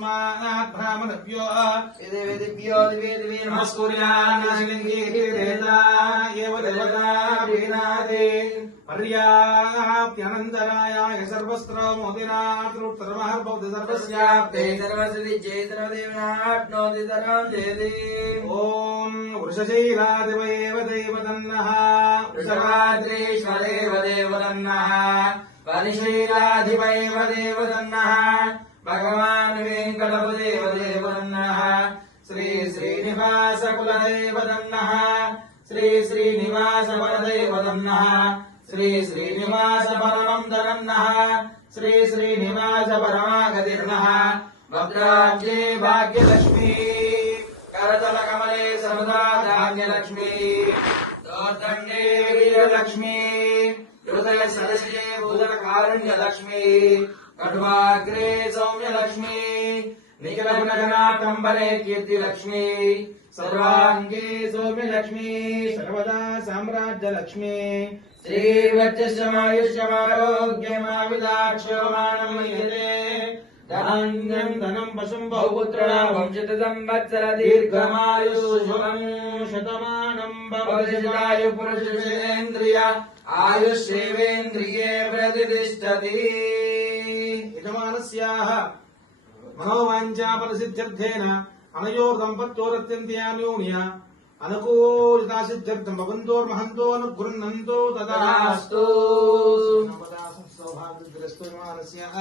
तस्मात् ब्राह्मणभ्यो दिव्यो दिवे नमस्कुर्यान्नलिङ्गीरेता एव देवताभिनादे पर्याप्त्यनन्तरायाय सर्वस्त्रमोदिनात्रुत्तरमहर्भवति सर्वस्याप्ते सर्वसिद्धि जय सर्वदेवनाप्नोति सर्वं जयति ॐ वृषशैलादिवैव देवदन्नः वृषभाद्रेश्वरेव देवदन्नः परिशैलाधिपैव देवदन्नः भगवान् वेङ्कटपदेव देवदन्नः श्री श्रीनिवासकुलदेवदन्नः श्री श्रीनिवासवरदेवदन्नः श्री श्रीनिवासपरमन्दरन्नः श्री श्रीनिवासपरमागतिर्नः भद्राब्जे भाग्यलक्ष्मी करतलकमले सर्वदा धान्यलक्ष्मी दोर्दण्डे वीरलक्ष्मी हृदय सरसे भूतकारुण्यलक्ष्मी कट्वाग्रे सौम्यलक्ष्मी निखिलगुणगणाटम्बरे कीर्तिलक्ष्मी सर्वाङ्गे सौम्यलक्ष्मी सर्वदा साम्राज्यलक्ष्मी श्रीवक्षमायुष्यमारोग्यमाविदाक्षमाणं मह्यते धान्यं धनं पशुं बहुपुत्रणा वंशत संवत्सर दीर्घमायुष्यं शतमानं भवति पुरुषेन्द्रिय आयुष्येवेन्द्रिये प्रतिष्ठति यजमानस्याः मनोवाञ्छाफलसिद्ध्यर्थेन अनयोर्दम्पत्योरत्यन्त्यान्योन्य अनुकूलितासिद्ध्यर्थं भवन्तोर्महन्तो अनुगृह्णन्तो तदास्तु सौभाग्यग्रस्तो यजमानस्याः